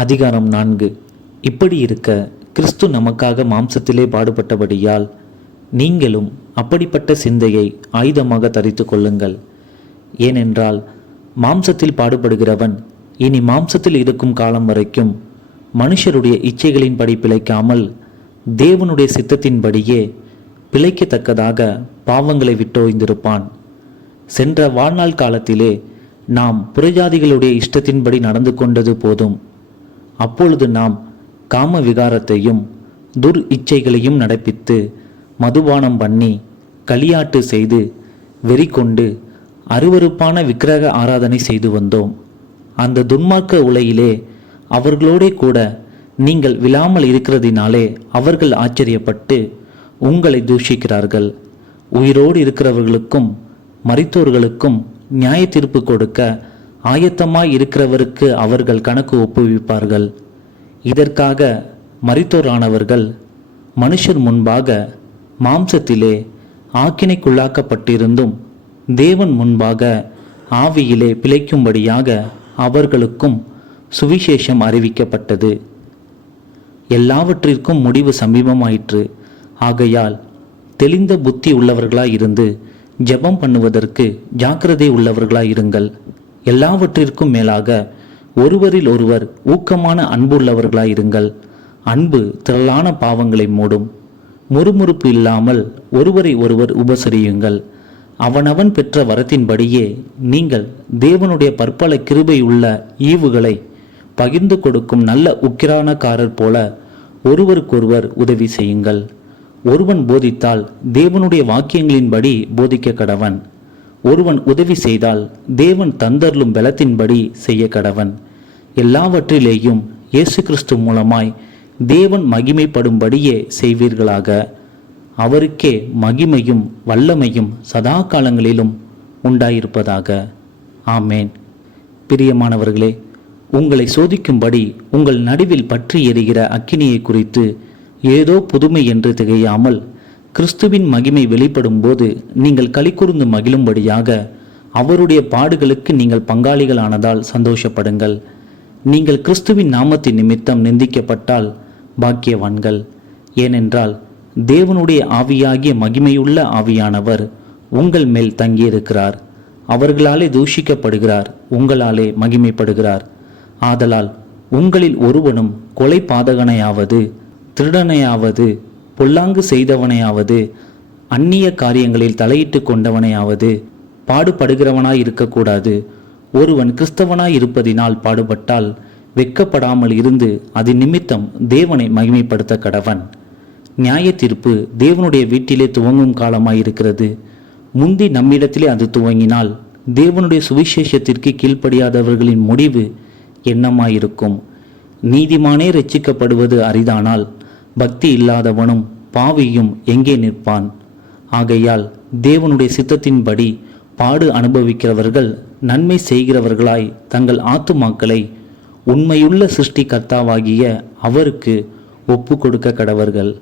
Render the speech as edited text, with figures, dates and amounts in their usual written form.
அதிகாரம் 4. இப்படி இருக்க கிறிஸ்து நமக்காக மாம்சத்திலே பாடுபட்டபடியால் நீங்களும் அப்படிப்பட்ட சிந்தையை ஆயுதமாக தரித்து கொள்ளுங்கள். ஏனென்றால் மாம்சத்தில் பாடுபடுகிறவன் இனி மாம்சத்தில் இருக்கும் காலம் வரைக்கும் மனுஷருடைய இச்சைகளின்படி பிழைக்காமல் தேவனுடைய சித்தத்தின்படியே பிழைக்கத்தக்கதாக பாவங்களை விட்டோய்ந்திருப்பான். சென்ற வாழ்நாள் காலத்திலே நாம் புறஜாதிகளுடைய இஷ்டத்தின்படி நடந்து கொண்டது போதும். அப்பொழுது நாம் காம விகாரத்தையும் துர் இச்சைகளையும் நடப்பித்து மதுபானம் பண்ணி களியாட்டு செய்து வெறி கொண்டு அருவருப்பான விக்கிரக ஆராதனை செய்து வந்தோம். அந்த துன்மார்க்க உலகிலே அவர்களோடே கூட நீங்கள் விழாமல் இருக்கிறதினாலே அவர்கள் ஆச்சரியப்பட்டு உங்களை தூஷிக்கிறார்கள். உயிரோடு இருக்கிறவர்களுக்கும் மரித்தோர்களுக்கும் நியாய தீர்ப்பு கொடுக்க ஆயத்தமாய் இருக்கிறவருக்கு அவர்கள் கணக்கு ஒப்புவிப்பார்கள். இதற்காக மரித்தோரானவர்கள் மனுஷர் முன்பாக மாம்சத்திலே ஆக்கினைக்குள்ளாக்கப்பட்டிருந்தும் தேவன் முன்பாக ஆவியிலே பிழைக்கும்படியாக அவர்களுக்கும் சுவிசேஷம் அறிவிக்கப்பட்டது. எல்லாவற்றிற்கும் முடிவு சமீபமாயிற்று. ஆகையால் தெளிந்த புத்தி உள்ளவர்களாயிருந்து ஜெபம் பண்ணுவதற்கு ஜாக்கிரதை உள்ளவர்களாயிருங்கள். எல்லாவற்றிற்கும் மேலாக ஒருவரில் ஒருவர் ஊக்கமான அன்புள்ளவர்களாயிருங்கள். அன்பு திரளான பாவங்களை மூடும். முறுமுறுப்பு இல்லாமல் ஒருவரை ஒருவர் உபசரியுங்கள். அவனவன் பெற்ற வரத்தின்படியே நீங்கள் தேவனுடைய பற்பல கிருபை உள்ள ஈவுகளை பகிர்ந்து கொடுக்கும் நல்ல உக்கிரானக்காரர் போல ஒருவருக்கொருவர் உதவி செய்யுங்கள். ஒருவன் போதித்தால் தேவனுடைய வாக்கியங்களின்படி போதிக்க கடவன். ஒருவன் உதவி செய்தால் தேவன் தந்தருளும் பலத்தின்படி செய்ய கடவன். எல்லாவற்றிலேயும் இயேசு கிறிஸ்து மூலமாய் தேவன் மகிமைப்படும்படியே செய்வீர்களாக. அவருக்கே மகிமையும் வல்லமையும் சதா காலங்களிலும் உண்டாயிருப்பதாக. ஆமேன். பிரியமானவர்களே, உங்களை சோதிக்கும்படி உங்கள் நடுவில் பற்றி எரிகிற அக்கினியை குறித்து ஏதோ புதுமை என்று திகையாமல் கிறிஸ்துவின் மகிமை வெளிப்படும் போது நீங்கள் களிகூர்ந்து மகிழும்படியாக அவருடைய பாடுகளுக்கு நீங்கள் பங்காளிகளானதால் சந்தோஷப்படுங்கள். நீங்கள் கிறிஸ்துவின் நாமத்தின் நிமித்தம் நிந்திக்கப்பட்டால் பாக்கியவான்கள். ஏனென்றால் தேவனுடைய ஆவியாகிய மகிமையுள்ள ஆவியானவர் உங்கள் மேல் தங்கியிருக்கிறார். அவர்களாலே தூஷிக்கப்படுகிறார், உங்களாலே மகிமைப்படுகிறார். ஆதலால் உங்களில் ஒருவனும் கொலை பாதகனையாவது திருடனையாவது பொல்லாங்கு செய்தவனையாவது அந்நிய காரியங்களில் தலையிட்டு கொண்டவனையாவது பாடுபடுகிறவனாய் இருக்கக்கூடாது. ஒருவன் கிறிஸ்தவனாய் இருப்பதினால் பாடுபட்டால் வெட்கப்படாமல் இருந்து அது நிமித்தம் தேவனை மகிமைப்படுத்த கடவன். நியாய தீர்ப்பு தேவனுடைய வீட்டிலே துவங்கும் காலமாயிருக்கிறது. முந்தி நம்மிடத்திலே அது துவங்கினால் தேவனுடைய சுவிசேஷத்திற்கு கீழ்ப்படியாதவர்களின் முடிவு என்னமாயிருக்கும்? நீதிமானே ரட்சிக்கப்படுவது அரிதானால் பக்தி இல்லாதவனும் பாவியும் எங்கே நிற்பான்? ஆகையால் தேவனுடைய சித்தத்தின்படி பாடு அனுபவிக்கிறவர்கள் நன்மை செய்கிறவர்களாய் தங்கள் ஆத்துமாக்களை உண்மையுள்ள சிருஷ்டி கர்த்தாவாகிய அவருக்கு ஒப்பு கொடுக்க கடவர்கள்.